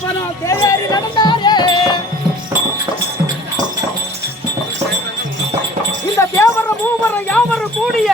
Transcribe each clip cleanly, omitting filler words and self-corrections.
பாலைவனம் தேடி நடந்தாரே இந்த தேவர மூவர யாவரு கூடிய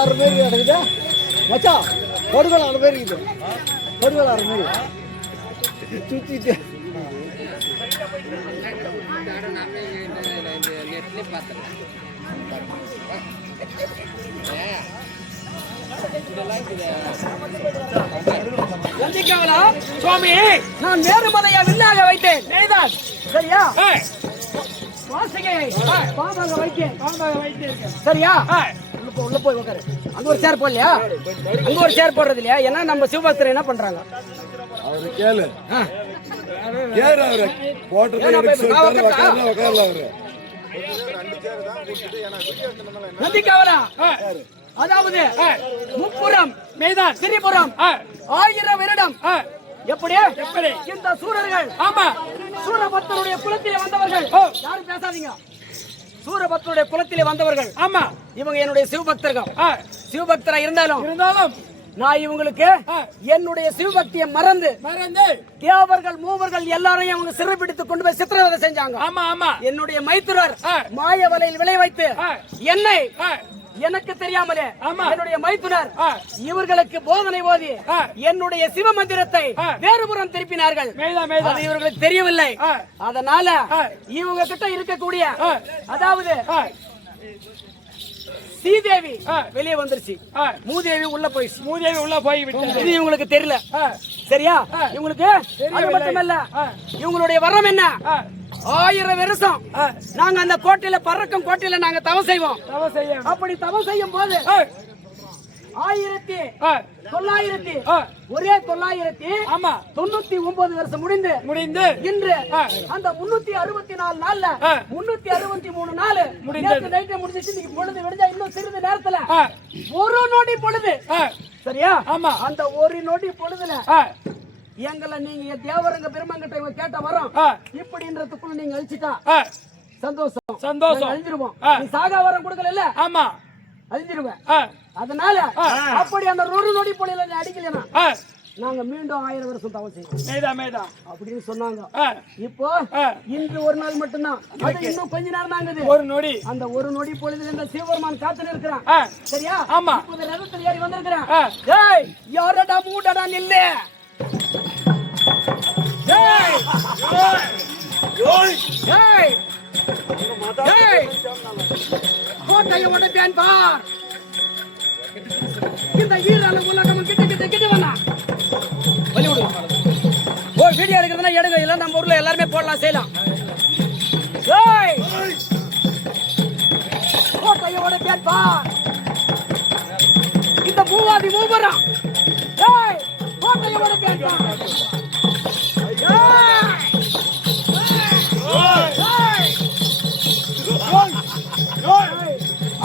ஆறு பேர் கிடைக்குது மச்சா கொடுக்கல 6 பேர் இருக்குது கொடுக்கல 6 பேர் சுத்திட்டு சுவாமி நான் நேர்மலையா வில்லாக வைத்தேன் சரியா வாசகையை பாம்பாக வைத்தேன் சரியா உள்ள போய் உட்காரு அங்க ஒரு சேர் போடலையா அங்க ஒரு சேர் போடுறது இல்லையா ஏன்னா நம்ம சிவபக்தர் என்ன பண்றாங்க அவரு கேளு கேளு அவரு போட்டது அவரு நந்திக்காவரா அதாவது முப்புறம் மேதான் திரிபுரம் 1000 வருடம் எப்படி இந்த சூரர்கள் ஆமா சூரபக்தருடைய குலத்திலே வந்தவர்கள் யாரும் பேசாதீங்க சூரபக்தருடைய குலத்திலே வந்தவர்கள் ஆமா இவங்க என்னுடைய சிவபக்தர்கள் சிவபக்தரா இருந்தாலும் நான் இவங்களுக்கு என்னுடைய சிவபக்தியை மறந்து தேவர்கள் மூவர்கள் எல்லாரையும் அவங்க சிறைப்பிடித்துக் கொண்டு போய் சித்திரவதை செஞ்சாங்க ஆமா ஆமா என்னுடைய மைத்துரர் மாய வலையில் விளை வைத்து என்னை எனக்கு தெரியாமலே என்னுடைய மைத்துனர் இவர்களுக்கு போதனை ஓதி என்னுடைய சிவ மந்திரத்தை வேறுபுறம் திருப்பினார்கள் அது இவர்களுக்கு தெரியவில்லை அதனால இவங்க கிட்ட இருக்கக்கூடிய அதாவது ஸ்ரீதேவி வெளியே வந்துருச்சு மூதேவி உள்ள போய் இது இவங்களுக்கு தெரியல சரியா இவங்களுக்கு அது மட்டுமல்ல இவங்களுடைய வரம் என்ன 1000 வருஷம் நாங்க அந்த கோட்டையில பறக்கும் கோட்டையில நாங்க தவம் செய்வோம் அப்படி தவம் செய்யும் போது 1900 ஒரே 999 வருஷம் முடிந்து இன்று அந்த 364 நாள்ல 363 நாள் நைட்டே முடிஞ்சிச்சு. இன்னைக்கு பொழுது விடிஞ்சா இன்னும் சிறிது நேரத்துல ஒரு நொடி பொழுது சரியா அந்த ஒரு நொடி பொழுதுல எங்களை நீங்க தேவரங்க பெருமங்கிட்ட கேட்ட வரோம் இப்படின்றதுக்குள்ள நீங்க அழிச்சிட்டா சந்தோஷம் அழிஞ்சிருவோம். நீ சாகா வரம் கொடுக்கல ஆமா அழிஞ்சிருவேன். அதனால அப்படி அந்த ஒரு நொடி பொழுதுல நீ அடிக்கலனா நாங்க மீண்டும் 1000 வருஷம் தவம் செய்வோம் அப்படின்னு சொன்னாங்க. இப்போ இன்று ஒரு நாள் மட்டும்தான், அது இன்னும் கொஞ்ச நேரம் தாங்க ஒரு நொடி. அந்த ஒரு நொடி பொழுதுல இந்த சிவபெருமான் காத்து இருக்கிறான் சரியா. ஆமா இப்ப ரதத்தில் ஏறி வந்திருக்கிறான். ஏய் யாரடா மூடடா நில்லு. ஏய் ஏய் ஏய் கோட்டையை உடைப்பேன் பார். இந்த ஈரான உலகம் கிட்ட வந்தா ஓ வீடியோ எடுக்கிறதுனா எடுங்க, இல்ல நம்ம ஊர்ல எல்லாருமே போடலாம் செய்யலாம். ஏய் கோட்டையை உடைப்பேன் பார். இந்த மூவாதி மூவரா கோட்டையை உடைப்பேன்.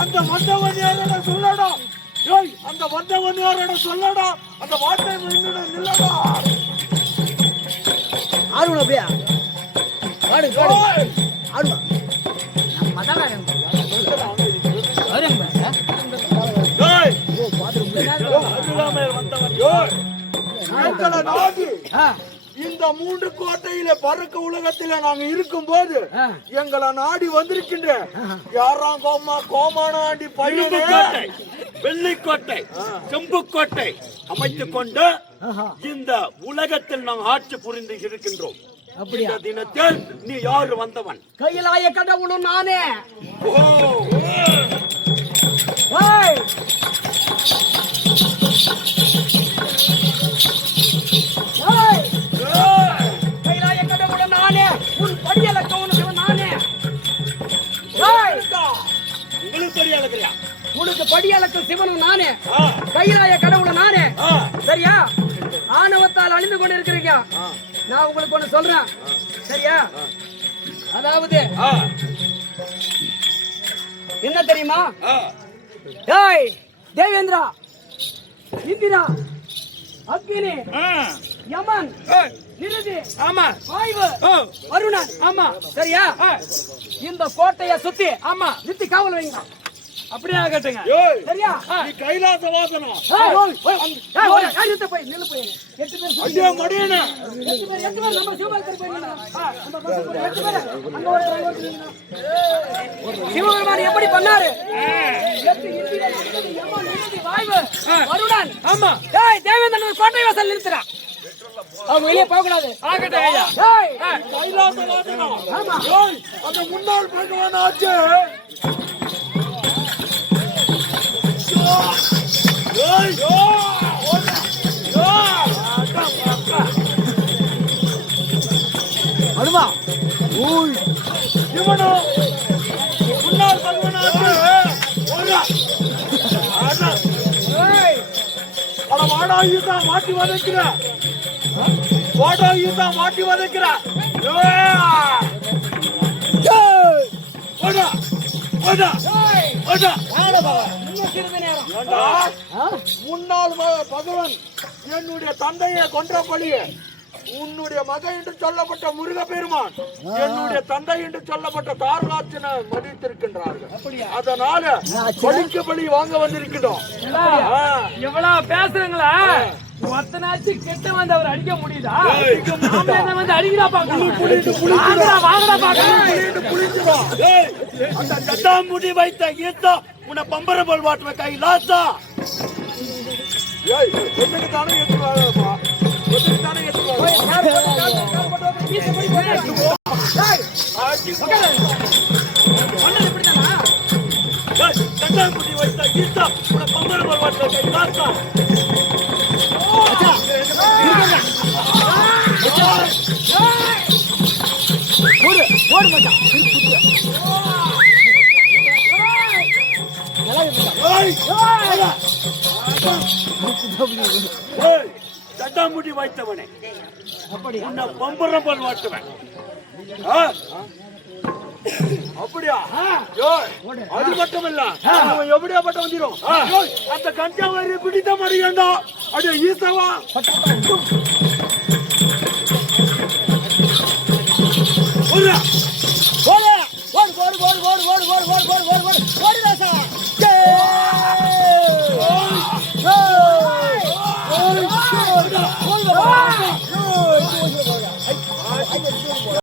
அந்த வந்தவன் யாரோட சொல்லடா, அந்த வந்தவன் யாரோட சொல்லடா, அந்த வார்த்தை நில்லடா. ஆடுவோம் அப்படியா? ஆடு ஆடுவா. நம்ம மதம் இந்த 3 கோட்டையில பறக்க உலகத்தில நாங்க இருக்கும் போது எங்களை நாடி வந்திருக்கின்ற யாராம் கோமானாண்டி பையன் வெள்ளிக்கோட்டை செம்புக்கோட்டை அமைத்துக் கொண்டு இந்த உலகத்தில் நாம் ஆட்சி புரிந்து இருக்கின்றோம். இந்த தினத்தில் நீ யாரு வந்தவன்? கையிலாய கடவுளும் நானே. கையிலாய கடவுளும் நானே. உன் படியல கவுனுக்கு நானே. உங்களுக்கு தெரியாதுயா? உனக்கு படியளக்கு சிவனும் நானே, கையிலாய கடவுளும் நானே. சரியா? ஆணவத்தால் அழிந்து கொண்டு இருக்கிறீங்க. நான் உங்களுக்கு ஒண்ணு சொல்றேன், சரியா? அதாவது என்ன தெரியுமா? ஏய் தேவேந்திரா, இந்திரா, அக்னி, யமன், நிருதி, ஆமா, வாயு, வருணன், ஆமா, சரியா? இந்த கோட்டையை சுத்தி ஆமா நித்தி காவல் வைங்க. அப்படியே ஆகட்டுங்க. சரியா? நீ கைலாச வாசனம் போய் நில்லு போய் 8 பேர் ஐயோ மடியனே 8 பேர் நம்ம சிவபக்தர் போய் நம்ம பஸ் 8 பேர் அங்க ஒரு சிவபெருமான் எப்படி பண்ணாரு? 8 இந்திரன், அக்னி, யமன், நிருதி, வாயு, வருணன். ஆமா. ஏய் தேவேந்திரன் கோட்டை வாசல் நிறுத்துறா. அவங்க வெளியே போக கூடாது. ஆகட்டும் ஐயா. ஏய் கைலாச வாசனம். ஆமா. ஏய் அந்த முன்னாள் பகவான் ஆச்சு. அதுவா இவனோ முன்னாள் பகவான் ஆச்சு. வாடா ஈசா மாட்டி வதைக்கிற, வாடா ஈசா மாட்டி வதைக்கிற. முன்னாள் பகவன் என்னுடைய தந்தையை கொன்றபடி உன்னுடைய மகன் என்று சொல்லப்பட்ட முருக பெருமான் என்னுடைய தந்தை என்று சொல்லப்பட்ட தாரகாட்சனை மதித்திருக்கின்றார்கள். அதனால பலிக்கு பலி வாங்க வந்திருக்கிறோம். இவ்வளவு பேசுறீங்களா? ஒத்தனாச்சு கெட்ட வந்து அவர் அடிக்க முடியுதா? வந்து அடிக்கிறா அந்த ஜட்டாமுடி வைத்த ஈத்தா உன்னை பம்பர போல் வாட்டுவ கை லாசா. தானே ஏற்றுவாங்கப்பா, தானே ஏற்றுவாங்க. ஜட்டாமுடி வைத்த ஈத்தா உன்னை பம்பர போல் வாட்டுவ கை லாசா. ஓடு மச்சான். ஜட்டாமுடி வைத்தவனே உன்னை பம்பர போல் வாட்டுவன். அப்படியா? அது மட்டும் இல்ல, எப்படியாப்பட்ட வந்துடும் அந்த கஞ்சாவரி பிடித்த மறியண்டா. அட ஈசவா ஓடு